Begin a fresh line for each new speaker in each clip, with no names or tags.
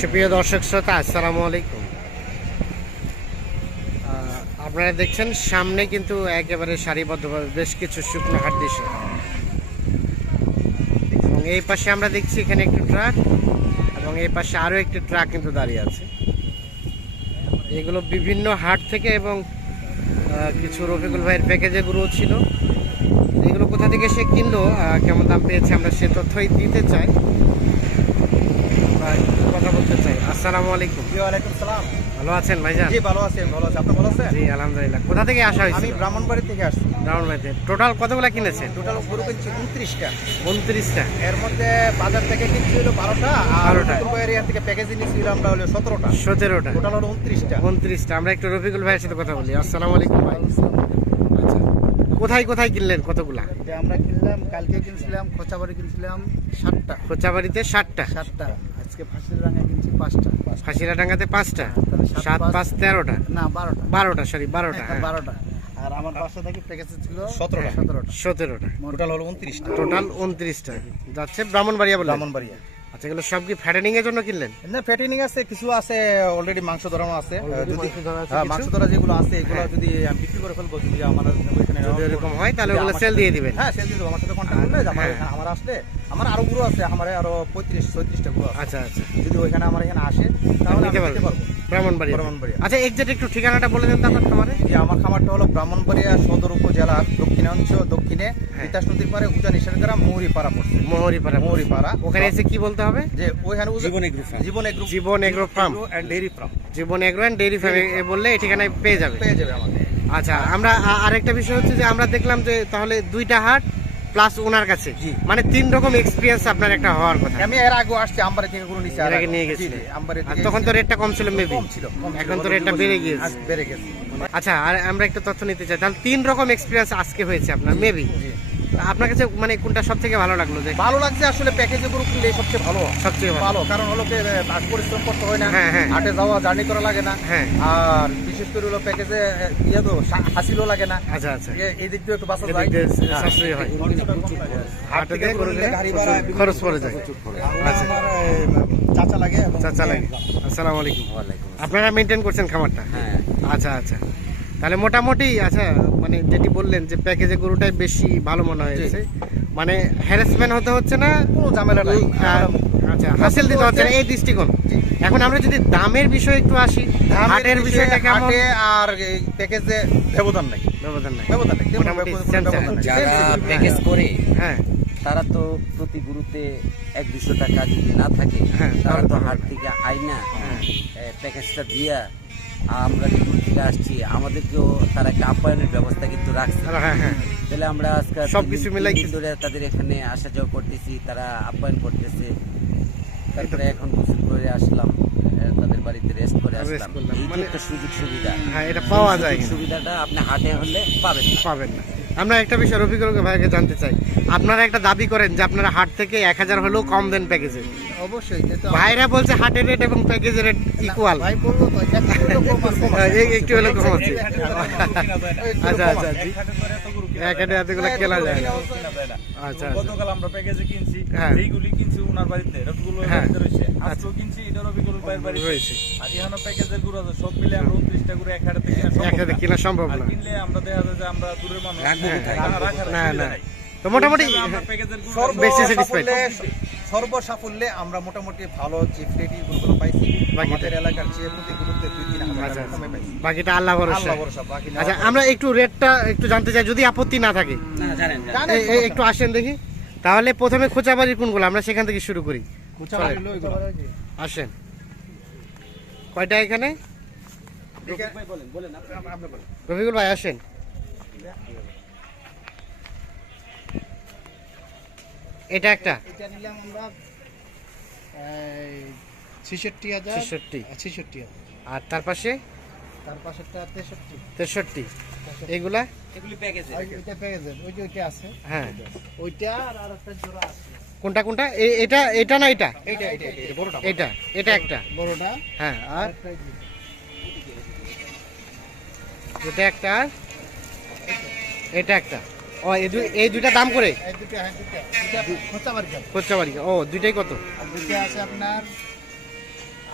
সুপ্রিয় দর্শক শ্রোতা, আসসালামু আলাইকুম। আপনারা দেখছেন, সামনে কিন্তু একেবারে সারিবদ্ধভাবে বেশ কিছু শুকনো হাট দিছে এবং এই পাশে আমরা দেখছি এখানে একটি ট্রাক, এবং এই পাশে আরও একটি ট্রাক কিন্তু দাঁড়িয়ে আছে। এগুলো বিভিন্ন হাট থেকে এবং কিছু রফিকুল ভাইয়ের প্যাকেজে গুলো ছিল। এগুলো কোথা থেকে সে কিনলো কেমন দাম পেয়েছে আমরা সে তথ্যই দিতে চাই আমরা একটু কথা বলতে চাই আসসালামু আলাইকুম।
জি ওয়ালাইকুম সালাম।
ভালো আছেন ভাইজান?
জি ভালো আছি আমি ভালো আছি। আপনি ভালো আছেন?
জি আলহামদুলিল্লাহ। কোথা থেকে আসা
আমি ব্রাহ্মণবাড়ি থেকে আসছি।
ভাইতে টোটাল কতগুলা কিনেছেন?
টোটাল গরু কিনছি উনত্রিশটা।
উনত্রিশটা।
এর মধ্যে বাজার থেকে কিনছি হলো বারোটা আর এরিয়া থেকে প্যাকেজ নিয়েছিলাম আমরা হলো সতেরোটা।
সতেরোটা।
টোটাল হলো উনত্রিশটা।
উনত্রিশটা। আমরা একটু রফিকুল ভাইয়ের সাথে কথা বলি। আসসালামু আলাইকুম ভাই। আচ্ছা। কোথায় কোথায় কিনলেন কতগুলা?
আমরা কিনলাম কালকে কিনছিলাম খোঁচাবাড়ি কিনছিলাম সাতটা।
খোঁচাবাড়িতে ষাটটা
সাতটা। আজকে কিনছি পাঁচটা।
পাঁচটা?
সাত পাঁচ-
তেরোটা?
না বারোটা।
বারোটা সরি বারোটা হ্যাঁ
বারোটা। আর আমার বাসা থেকে প্যাকেজ ছিল
সতেরোটা।
সতেরোটা।
সতেরোটা।
টোটাল হলো উনত্রিশটা।
টোটাল উনত্রিশটা। যাচ্ছে ব্রাহ্মণবাড়িয়া বলে
ব্রাহ্মণবাড়িয়া।
আচ্ছা এগুলো সব কি ফ্যাটেনিং এর জন্য কিনলেন?
না ফ্যাটিনিং আছে কিছু আছে অলরেডি মাংস ধরানো আছে। যদি
মাংস ধরা আছে
হ্যাঁ? মাংস ধরা যেগুলো আছে এগুলো
হ্যাঁ।
যদি আমি বিক্রি করে ফেলব যদি আমার ওইখানে
যদি এরকম হয় তাহলে ওগুলো সেল দিয়ে দিবেন।
হ্যাঁ সেল দিয়ে দেবো। আমার সাথে কন্ট্যাক্ট করলে
হ্যাঁ।
আমার আসলে আমার আরও গুলো আছে আমার আরও পঁয়ত্রিশ ছয়ত্রিশটা গুলো আছে।
আচ্ছা আচ্ছা।
যদি ওইখানে আমার এখানে আসে তাহলে আমি
নিতে
পারব।
ব্রাহ্মণবাড়িয়া।
ব্রাহ্মণবাড়িয়া।
আচ্ছা এক্সাক্ট একটু ঠিকানাটা বলে দেন তো আপনার খামারে।
যে আমার খামারটা হলো ব্রাহ্মণবাড়িয়া সদর উপজেলার দক্ষিণাংশ দক্ষিণে
হ্যাঁ।
তিতাস নদীর পারে উজা নিশারগ্রাম মৌরি পড়ছে।
মোহরিপাড়া
মৌরি
ওখানে এসে কি বলতে হবে?
যে ওইখানে
Jibon agro farm.
Jibon agro
Jibon agro farm
and dairy farm
Jibon agro and dairy farm বললে এই ঠিকানায় পেয়ে যাবে।
পেয়ে যাবে আমাকে।
আচ্ছা আমরা আরেকটা বিষয় হচ্ছে যে আমরা দেখলাম যে তাহলে দুইটা হাট প্লাস ওনার কাছে। মানে তিন রকম এক্সপিরিয়েন্স আপনার একটা হওয়ার কথা।
আমি এর আগে আসছি আম্বারে থেকে কোনো নিচে
আগে নিয়ে গেছি
আম্বারে
আর তখন তো রেটটা কম ছিল মেবি এখন তো রেটটা বেড়ে গিয়েছে।
বেড়ে গেছে।
আচ্ছা আর আমরা একটা তথ্য নিতে চাই। তাহলে তিন রকম এক্সপিরিয়েন্স আজকে হয়েছে আপনার মেবি। আপনার কাছে মানে কোনটা সব থেকে ভালো লাগল যে?
ভালো লাগছে আসলে প্যাকেজে গরু কিনলে সবচেয়ে ভালো।
সবচেয়ে ভালো।
কারণ হলো যে আহ, পরিশ্রম করতে হয় না
হ্যাঁ, হ্যাঁ।
হাটে যাওয়া জার্নি করা লাগে না।
হ্যাঁ।
আর বিশেষ করে হলো প্যাকেজে ইয়ে তো হাসিলও লাগে না।
আচ্ছা আচ্ছা।
এই দিক দিয়ে একটু বাঁচা
এদিক
যায়
দিয়ে
হ্যাঁ। হাট গাড়ি ভাড়া
খরচ পড়ে যায়। আচ্ছা।
চাচা লাগে
চাচা লাগে। আসসালামু আলাইকুম। আপনারা মেনটেন করছেন খামারটা?
হ্যাঁ।
আচ্ছা আচ্ছা। তাহলে মোটামুটি আচ্ছা মানে যেটি বললেন যে প্যাকেজে গরুটাই বেশি ভালো মনে হয়েছে। মানে হ্যারাসমেন্ট হতে হচ্ছে না?
কোনো ঝামেলা নাই।
আচ্ছা হাসিল দিতে হচ্ছে না এই দৃষ্টিকোণ। এখন আমরা যদি দামের বিষয়ে একটু আসি হাটের বিষয়টা কেমন?
আর প্যাকেজে ব্যবধান নাই।
ব্যবধান নাই।
ব্যবধান নেই।
যারা। প্যাকেজ করে
হ্যাঁ।
তারা তো প্রতি গুরুতে এক দুশো টাকা যদি না থাকে
হ্যাঁ,
তারা তো হাট থেকে আয় না
হ্যাঁ।
প্যাকেজটা দিয়া আমরা দূর থেকে আসছি। আমাদেরকেও তারা একটা আপ্যায়নের ব্যবস্থা কিন্তু রাখছে।
হ্যাঁ হ্যাঁ
তাহলে আমরা আজকে
সবকিছু মিলাই
ধরে তাদের এখানে আসা যাওয়া করতেছি তারা আপ্যায়ন করতেছে। তারপরে এখন গোসল করে আসলাম তাদের বাড়িতে রেস্ট করে আসলাম। এই যে
মানে-
একটা সুযোগ সুবিধা।
হ্যাঁ এটা পাওয়া যায়
সুবিধাটা আপনি হাটে হলে পাবেন
পাবেন না। আমরা একটা বিষয় রফিকুল ভাইকে জানতে চাই। আপনারা একটা দাবি করেন যে আপনারা হাট থেকে এক হাজার হলেও কম দেন প্যাকেজে।
অবশ্যই
ভাইরা বলছে হাটের রেট এবং প্যাকেজের রেট ইকুয়াল
ভাই একটু
হলে কম আছে।
একটু
আচ্ছা আচ্ছা এক হাটে এতগুলো কেনা যায় আচ্ছা আচ্ছা।
গতকাল আমরা প্যাকেজে কিনছি
হ্যাঁ।
এইগুলি কিনছি ওনার বাড়িতে।
হ্যাঁ।
আজকেও কিনছি এটা রফিকুল ভাইয়ের বাড়িতে
রয়েছে।
আর এখানে প্যাকেজেরগুলো আছে সব মিলে আমরা উনত্রিশটা করে এক হাটে থেকে
কেনা সম্ভব না।
কিনলে আমরা দেখা যায় যে আমরা দূরের মানুষ।
রাখব
হ্যাঁ,
না, না। তো মোটামুটি
হিসাবে আমরা
বেশি
মোটামুটি ভালো চিফ রেডি গুলো পাইছি।
বাকিটা?
আমাদের এলাকার চেয়ে প্রতি গুরুত্বে দুই তিন হাজার
আচ্ছা
কমে পাইছি।
বাকিটা আল্লাহ ভরসা। আচ্ছা আমরা একটু রেটটা একটু জানতে চাই যদি আপত্তি না থাকে। একটু আসেন দেখি। তাহলে প্রথমে খোঁচাবাড়ির কোনগুলো? আমরা সেখান থেকে শুরু করি। আসেন। কয়টা এখানে? রফিকুল ভাই আসেন। এটা একটা?
এটা নিলাম আমরা ছেষট্টি হাজার।
ছেষট্টি।
ছেষট্টি
আর তার পাশে?
তার পাশেরটা তেষট্টি।
তেষট্টি। এইগুলা
এগুলি প্যাকেজে
ওইটা প্যাকেজের ওই যে ওইটা আছে।
হ্যাঁ।
ওইটা আর একটা জোড়া আছে।
কোনটা কোনটা? এটা এটা না এটা?
এইটা এইটা এইটা বড়টা
এটা এটা একটা।
বড়টা।
হ্যাঁ আর। এটা একটা আর? এটা একটা। ও এই দুই এই দুইটা দাম করে?
এই দুটো হ্যাঁ
খোঁচাবাড়ি ও দুইটাই কত?
আর দুটো আছে আপনার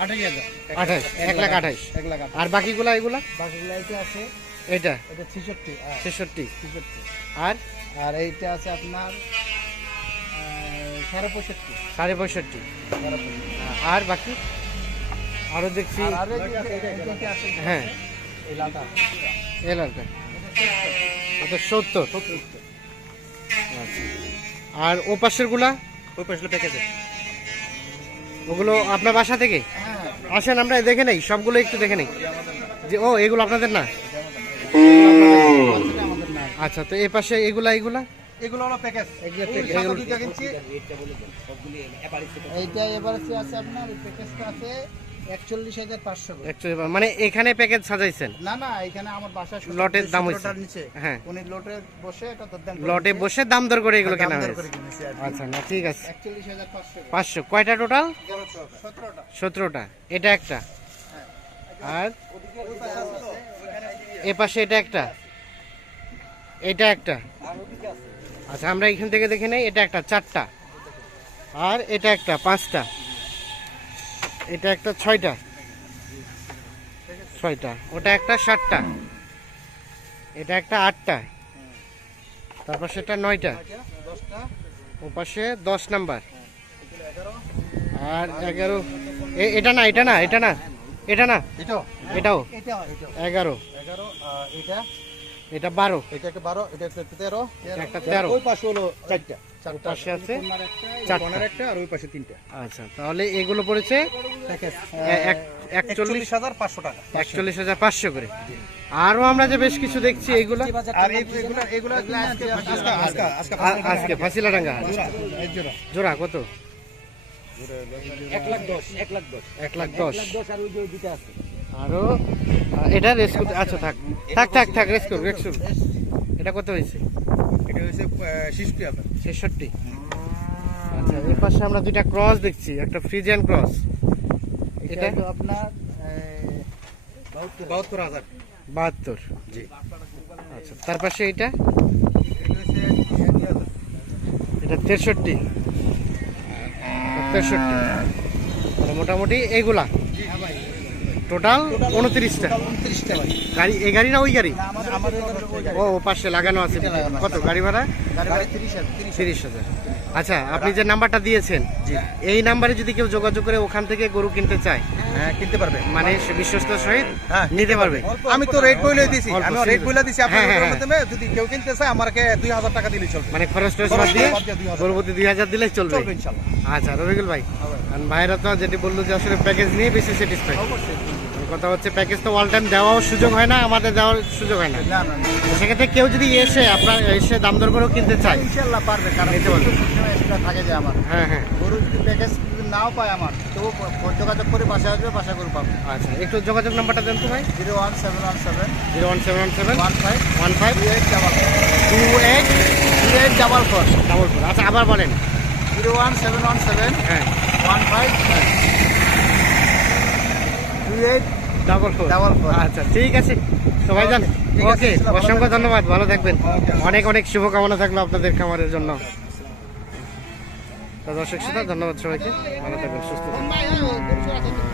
আঠাশ হাজার।
আঠাশ এক লাখ আঠাশ।
এক লাখ
আর বাকিগুলা এগুলা?
বাকিগুলো এইটা আছে।
এটা
এটা ছেষট্টি
ছেষট্টি।
ছেষট্টি।
আর?
আর এইটা আছে আপনার সাড়ে পঁয়ষট্টি।
সাড়ে পঁয়ষট্টি। আর বাকি? আরও দেখছি। হ্যাঁ।
এই লালটা।
এ আচ্ছা সত্তর। আচ্ছা। আর ও পাশেরগুলা
ওই পাশে প্যাকেজে
ওগুলো আপনার বাসা থেকে?
হ্যাঁ।
আসেন আমরা দেখে নেই। সবগুলো একটু দেখে নেই। যে ও এগুলো আপনাদের
এটা না?
আচ্ছা তো এ পাশে এগুলা এগুলা?
এগুলো হলো প্যাকেজ এই এইটা আছে আপনার প্যাকেজটা আছে একচল্লিশ হাজার পাঁচশো
মানে এখানে প্যাকেজ সাজাইছেন?
না না এখানে আমার বাসা
লটের দাম হয়েছে।
নিচে।
হ্যাঁ।
উনি লটে বসে এটা দরদাম
লটে বসে দাম দর করে এগুলো
দাম
কেনা হয়েছে। আচ্ছা না ঠিক আছে।
একচল্লিশ হাজার পাঁচশো
পাঁচশো। কয়টা টোটাল
সতেরোটা
সতেরোটা। এটা একটা? আর
ওই পাশে আছে, ওইখানে
এ পাশে এটা একটা। এটা একটা। আচ্ছা আমরা এখান থেকে দেখে নেই, এটা একটা, চারটা। আর এটা একটা, পাঁচটা। এটা একটা, ছয়টা। ছয়টা। ওটা একটা, সাতটা। এটা একটা, আটটা। তারপর সেটা নয়টা।
দশটা
ও পাশে দশ নাম্বার। আর এগারো এটা না এটা না এটা না। এটা না?
এটাও।
এটাও?
এটা এটাও।
এগারো।
এগারো এটা?
এটা বারো।
এটা একটা বারো এটা একটা তেরো।
একটা তেরো।
ওই পাশে হলো চারটা। চারটা।
পাশে আছে
কোনার একটা এই
চারটা।
কোনার একটা আর ওই পাশে তিনটা।
আচ্ছা তাহলে এগুলো পড়েছে?
প্যাকেজ
এক- একচল্লিশ
হাজার পাঁচশো টাকা।
একচল্লিশ হাজার পাঁচশো করে। আরও আমরা যে বেশ কিছু দেখছি
এগুলা আজকে
ফাঁসিলা ডাঙ্গা
জোড়া
কত?
এক লাখ দশ এক লাখ দশ।
এক লাখ দশ।
দশ আর ওই যে ওই আছে।
আরও আ, এটা রেস্কু আচ্ছা থাক। থাক থাক থাক রেস্কু রেস্কু এটা কত হয়েছে?
এটা হাজার।
ছেষট্টি। আচ্ছা এর পাশে আমরা দুইটা ক্রস দেখছি একটা ফ্রিজিয়ান ক্রস।
এটা? হলো আপনার বাহাত্তর হাজার।
বাহাত্তর।
জি।
আচ্ছা তার পাশে এটা?
এটা
তেষট্টি। তেষট্টি। মোটামুটি
ভাই
টোটাল উনত্রিশটা। গাড়ি এই গাড়ি না ওই গাড়ি। ও পাশে লাগানো আছে। কত গাড়ি ভাড়া?
তিরিশ হাজার
আচ্ছা আপনি যে নাম্বারটা দিয়েছেন এই নাম্বারে যদি কেউ যোগাযোগ করে ওখান থেকে গরু কিনতে চায়
হ্যাঁ কিনতে পারবে।
মানে সে বিশ্বস্ত সহিত
হ্যাঁ
নিতে পারবে।
আমি তো রেট বলে দিছি। আমি রেট
হ্যাঁ, হ্যাঁ,
রেটের মাধ্যমে যদি কেউ কিনতে চায় আমাকে দুই হাজার টাকা দিলে চলবে।
মানে খরচ টরচ বাদ দিয়ে
2000
দিলেই চলবে। আচ্ছা রবিকুল ভাই। ভাইরা তো যেটি বলল যে আসলে প্যাকেজ নিয়ে বেশি স্যাটিসফাই কথা হচ্ছে প্যাকেজ তো অল টাইম দেওয়াও সুযোগ হয় না আমাদের দেওয়ার সুযোগ হয় না। সেক্ষেত্রে কেউ যদি এসে আপনার এসে দাম দর করেও কিনতে চায়
ইনশাল্লাহ পারবে কারণ থাকে যে আমার।
হ্যাঁ হ্যাঁ।
গরু যদি প্যাকেজ নাও পায় আমার তবু যোগাযোগ করে বাসা আসবে বাসা গরু পাবে।
আচ্ছা একটু যোগাযোগ নাম্বারটা দেন তো ভাই।
Zero one seven one seven
zero one seven one seven
one five
one five
two eight double
two eight
two eight double four.
Double four. আচ্ছা আবার বলেন।
Zero one seven one seven one five two eight
double four
double four.
আচ্ছা ঠিক আছে। সবাই যান ওকে অসংখ্য ধন্যবাদ ভালো থাকবেন. অনেক অনেক শুভকামনা থাকল আপনাদের খামারের জন্য। দর্শক শ্রোতা ধন্যবাদ সবাইকে। ভালো থাকবেন সুস্থ থাকবেন।